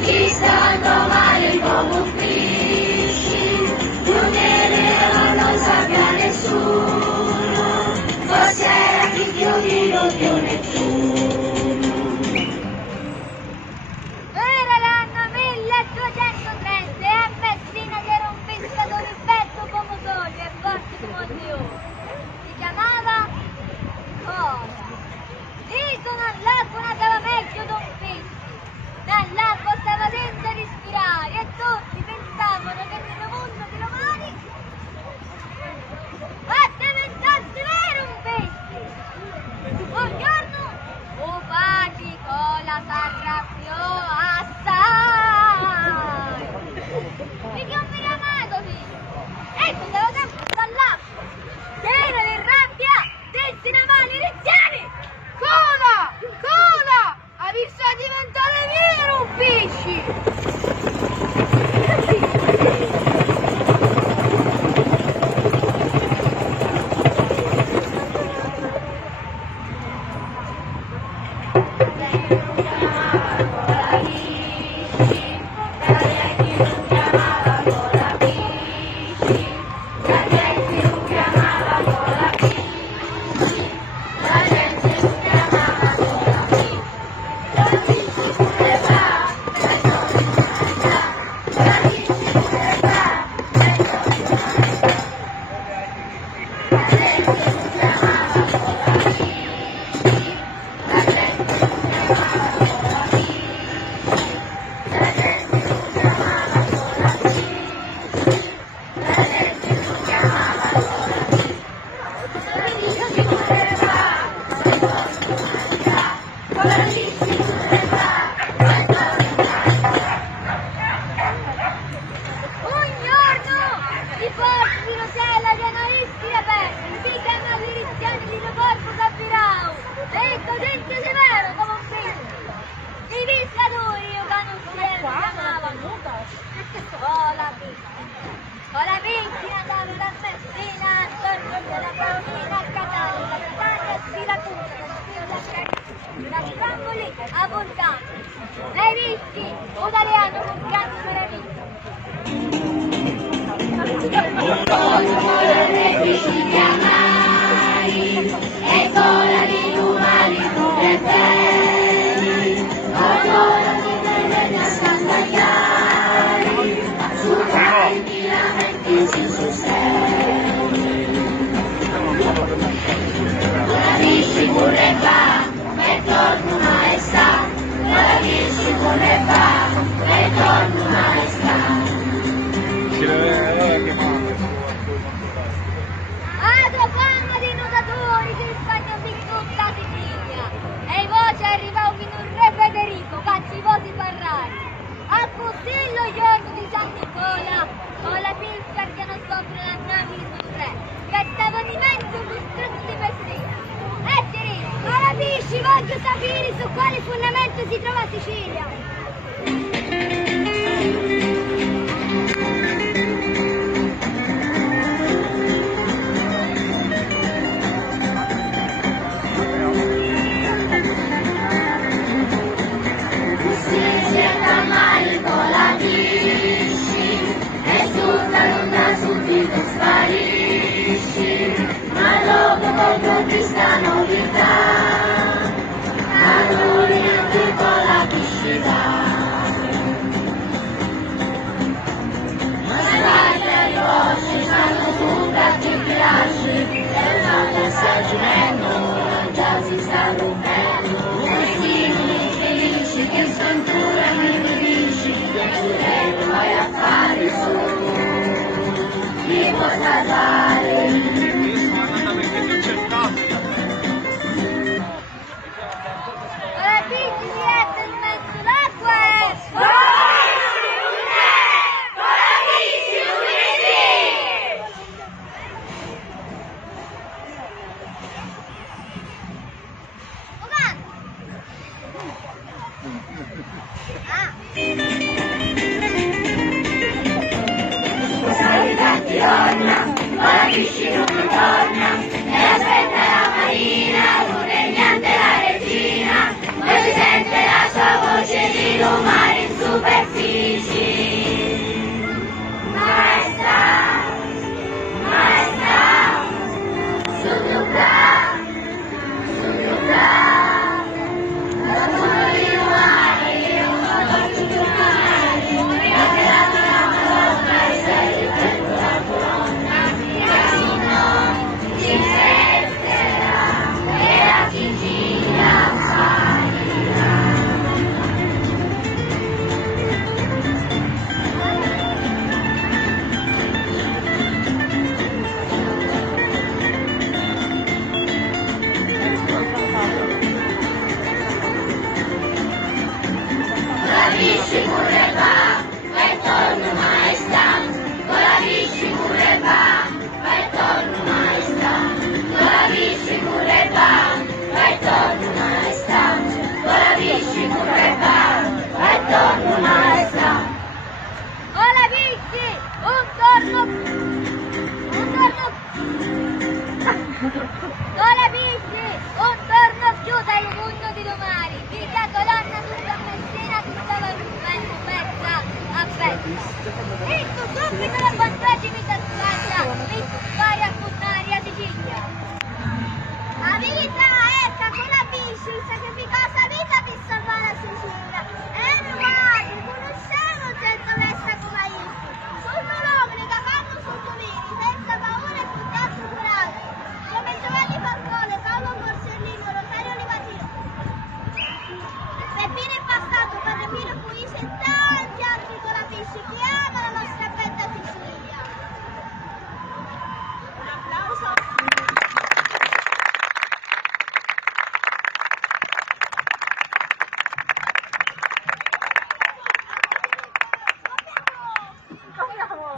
chi stanno male come uffici, non nero non sappia nessuno, forse era figlio di Dio Nettuno. Era l'anno 1230 e a Messina c'era un pescatore petto come sogno e forte come Dio. Si chiamava Cola. Dicono all'acqua nadava meglio d'un pesce. Dall'acqua stava senza respirare e tutti pensavano che nel mondo di domani diventasse vero un pesce. Un giorno Upatico la s'arrabbiò assai. Mi chiamano amato figlio. Ecco te lo tempo dall'acqua. Se era in rabbia, desse una mano ai reggiani. Cola! Cola! Ha visto diventare vero un pesce! Con la vincina andava da Messina, Antonio della Paolina, Catania, da Catania a Siracusa, da Stramboli a Bolzano. L'hai visti? Un italiano con grande meraviglia. E cola di umani pure te, allora ti deve scampagliare, su dai mi lamenti su sei. La dici pure fa, e torno maestà, la dici pure fa, e torno maestà. Fama di nuotatori si spagnoli in tutta Sicilia e i voci arrivano fino al re Federico, facci voti parlare. Al Postillo giorno di San Nicola, con la pilza che non sopra la nave sul re, che stavano in mezzo costretti di Messina. Etteri, ma capisci, voglio sapere su quale fondamento si trova Sicilia. Questa novità, allora anche con la piscina. Ma sbaglia i vostri, fanno sopra che piace, e non la saggiamento, già si sta rompendo. E simili felici che scontura mi dici, piacerebbe vai a fare su, mi può salvare. Non capisci? Un giorno chiuso il mondo di domani, figlia colonna tutta messina, tutta la pezza a pezza. E tu subito